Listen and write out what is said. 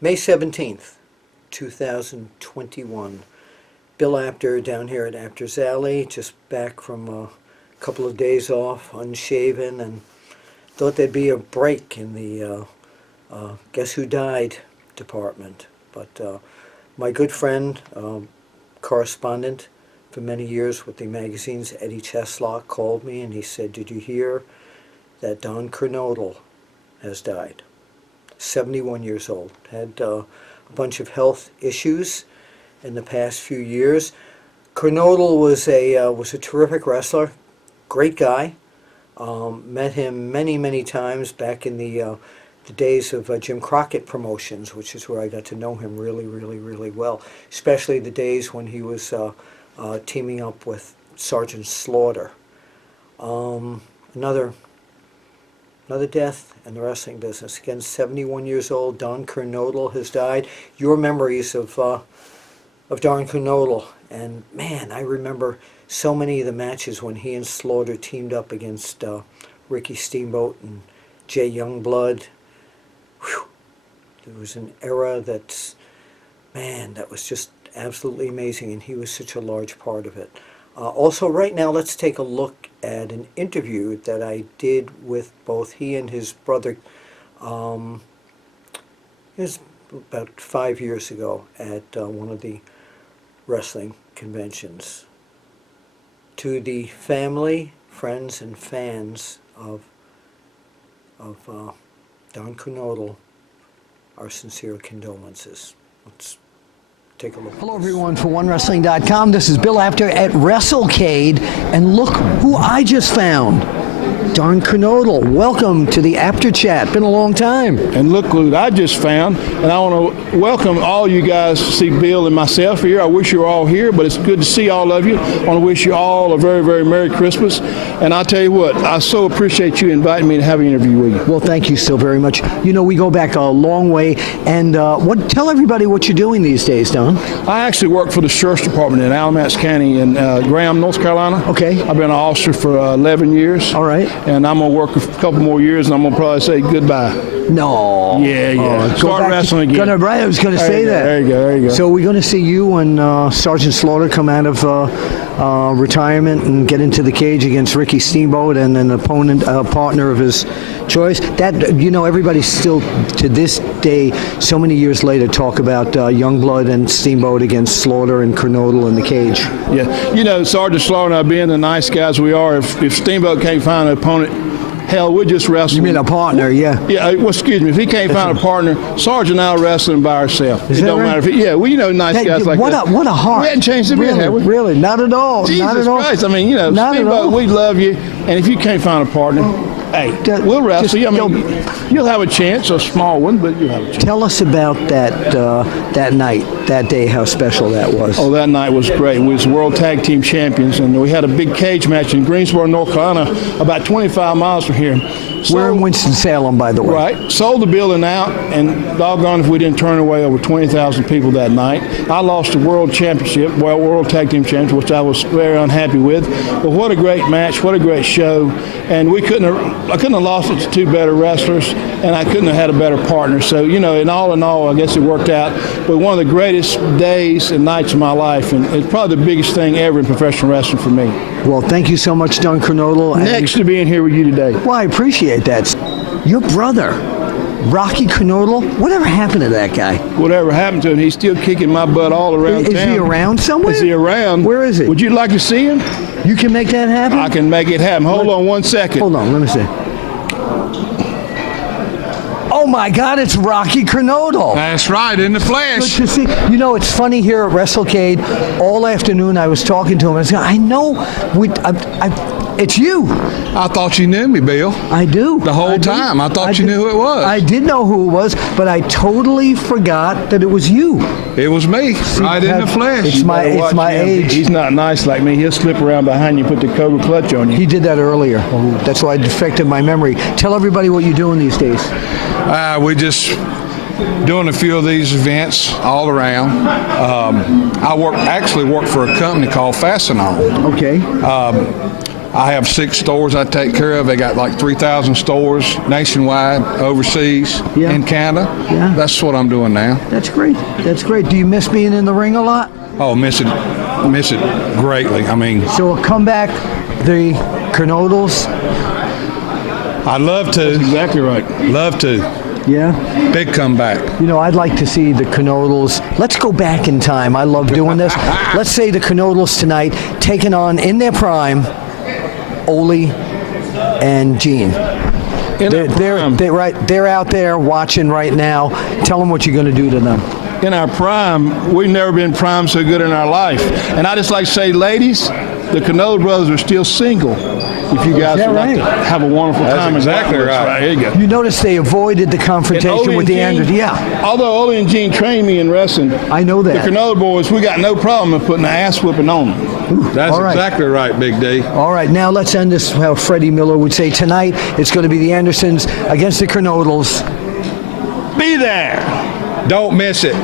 May 17th, 2021. Bill Apter down here at Apter's Alley, just back from a couple of days off, unshaven, and thought there'd be a break in the Guess Who Died department. But my good friend, correspondent for many years with the magazines, Eddie Cheslock, called me and he said, "Did you hear that Don Kernodle has died?" 71 years old. Had a bunch of health issues in the past few years. Kernodle was a terrific wrestler, great guy. Met him many times back in the days of Jim Crockett Promotions, which is where I got to know him really well. Especially the days when he was teaming up with Sergeant Slaughter. Another death in the wrestling business. Again, 71 years old, Don Kernodle has died. Your memories of Don Kernodle, and man, I remember so many of the matches when he and Slaughter teamed up against Ricky Steamboat and Jay Youngblood. Whew. There was an era that was just absolutely amazing, and he was such a large part of it. Also, right now, let's take a look at an interview that I did with both he and his brother. It was about 5 years ago at one of the wrestling conventions. To the family, friends, and fans of Don Kernodle, our sincere condolences. Let's take a look. Hello everyone, for OneWrestling.com. This is Bill Apter at WrestleCade, and look who I just found. Don Kernodle. Welcome to the Apter Chat. Been a long time. And look what I just found. And I want to welcome all you guys to see Bill and myself here. I wish you were all here, but it's good to see all of you. I want to wish you all a very Merry Christmas. And I'll tell you what, I so appreciate you inviting me to have an interview with you. Well, thank you so very much. You know, we go back a long way. And tell everybody what you're doing these days, Don. I actually work for the Sheriff's Department in Alamance County in Graham, North Carolina. Okay. I've been an officer for 11 years. All right. And I'm going to work a couple more years, and I'm going to probably say goodbye. No. Yeah. Start wrestling again. I was going to say that. There you go. So we're going to see you and Sergeant Slaughter come out of retirement and get into the cage against Ricky Steamboat and an opponent, partner of his choice. That, you know, everybody still, to this day, so many years later, talk about Youngblood and Steamboat against Slaughter and Kernodle in the cage. Yeah. You know, Sergeant Slaughter and I, being the nice guys we are, if Steamboat can't find an opponent, hell, we'll just wrestle. You mean a partner, yeah. Yeah, well, excuse me. If he can't find a partner, Sergeant and I will wrestle him by ourselves. It don't matter if he, yeah, well, you know, nice guys like that. What a heart. We hadn't changed a bit, have we? Really, not at all. Jesus not at all. Christ. I mean, you know, not Steamboat, we love you. And if you can't find a partner, hey, we'll wrestle you. I mean, you'll have a chance, a small one, but you'll have a chance. Tell us about that night, that day, how special that was. Oh, that night was great. We was World Tag Team Champions, and we had a big cage match in Greensboro, North Carolina, about 25 miles from here. We're in Winston-Salem, by the way. Right. Sold the building out, and doggone if we didn't turn away over 20,000 people that night. I lost the World Championship, World Tag Team Championship, which I was very unhappy with. But what a great match, what a great show. And I couldn't have lost it to two better wrestlers, and I couldn't have had a better partner. So, you know, in all, I guess it worked out. But one of the greatest days and nights of my life, and it's probably the biggest thing ever in professional wrestling for me. Well, thank you so much, Don Kernodle. Next to being here with you today. Well, I appreciate that. Your brother, Rocky Kernodle, whatever happened to that guy? Whatever happened to him, he's still kicking my butt all around town. Is he around somewhere? Is he around? Where is he? Would you like to see him? You can make that happen? I can make it happen. Hold on 1 second. Hold on, let me see. Oh my God, it's Rocky Kernodle. That's right, in the flesh. Good to see. You know, it's funny here at WrestleCade. All afternoon I was talking to him. I was going, I know, it's you. I thought you knew me, Bill. I do. The whole time. I thought you knew who it was. I did know who it was, but I totally forgot that it was you. It was me, right in the flesh. It's my age. He's not nice like me. He'll slip around behind you and put the Cobra clutch on you. He did that earlier. That's why I defected my memory. Tell everybody what you're doing these days. We just doing a few of these events all around. I actually work for a company called Fastenal. Okay. I have 6 stores I take care of. They got like 3,000 stores nationwide, overseas, Yeah. in Canada. Yeah. That's what I'm doing now. That's great. That's great. Do you miss being in the ring a lot? Oh, miss it greatly. I mean, So a comeback, the Kernodles. I'd love to. Exactly right. Love to. Yeah. Big comeback. You know, I'd like to see the Kernodles. Let's go back in time. I love doing this. Let's say the Kernodles tonight taking on, in their prime, Ole and Gene. They're out there watching right now. Tell them what you're going to do to them. In our prime, we've never been prime so good in our life. And I just like to say, ladies, the Kernodle brothers are still single. If you guys would like to have a wonderful time. exactly right. Here you go. You notice they avoided the confrontation with the Anders. Yeah, Although Ole and Gene trained me in wrestling, I know the that. Kernodle boys, we got no problem in putting an ass whipping on them. That's All right. exactly right, Big D. All right, now let's end this how Freddie Miller would say tonight. It's going to be the Andersons against the Kernodles. Be there. Don't miss it.